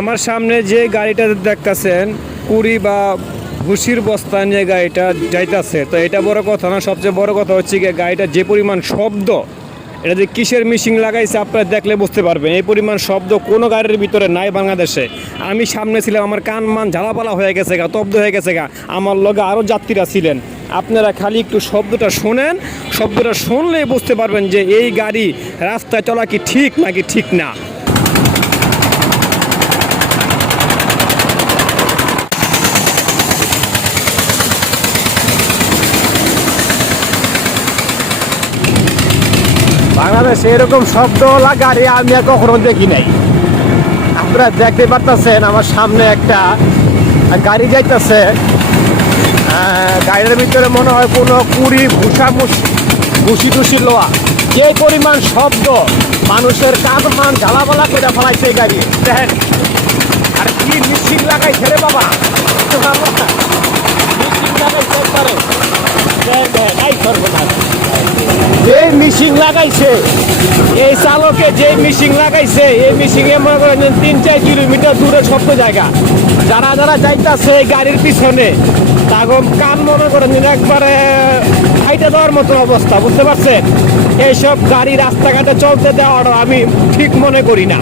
আমার সামনে যে গাড়িটা দেখতেছেন, কুড়ি বা ভুসির বস্তা নিয়ে গাড়িটা যাইতাছে। তো এটা বড় কথা না, সবচেয়ে বড় কথা হচ্ছে গিয়ে গাড়িটা যে পরিমাণ শব্দ, এটা যে কিসের মিশিং লাগাইছে আপনারা দেখলে বুঝতে পারবেন। এই পরিমাণ শব্দ কোনো গাড়ির ভিতরে নাই বাংলাদেশে। আমি সামনে ছিলাম, আমার কান মান ঝালাপালা হয়ে গেছে গা তব্দ হয়ে গেছে গা। আমার লগে আরও যাত্রীরা ছিলেন। আপনারা খালি একটু শব্দটা শোনেন, শব্দটা শুনলেই বুঝতে পারবেন যে এই গাড়ি রাস্তায় চলা কি ঠিক নাকি ঠিক না। বাংলাদেশে এরকম শব্দওয়ালা গাড়ি আমি আর কখনো দেখি নাই। আপনারা দেখতে পারতেছেন আমার সামনে একটা গাড়ি যাইতেছে। গাড়ির ভিতরে মনে হয় কোনো কুড়ি ভুষা ভুসি টুসি লোয়া। যে পরিমাণ শব্দ মানুষের কাঁধ মান জ্বালাপালা করে ফেলাইছে গাড়ি। দেখেন, আর কি মিশিং লাগাইছে রে বাবা মিশিং লাগাইছে একবারে দেখ, দেখ, এই সর্বনাশ যে মিশিং লাগাইছে। এই চালকে যে মিশিং লাগাইছে, এই মিশিং এ মনে করেন তিন চার কিলোমিটার দূরে সব জায়গা। যারা যারা যাইতেছে এই গাড়ির পিছনে তাগম কান মনে করেন একবারে খাইতে দেওয়ার মতো অবস্থা, বুঝতে পারছেন? এইসব গাড়ি রাস্তাঘাটে চলতে দেওয়াটা আমি ঠিক মনে করি না।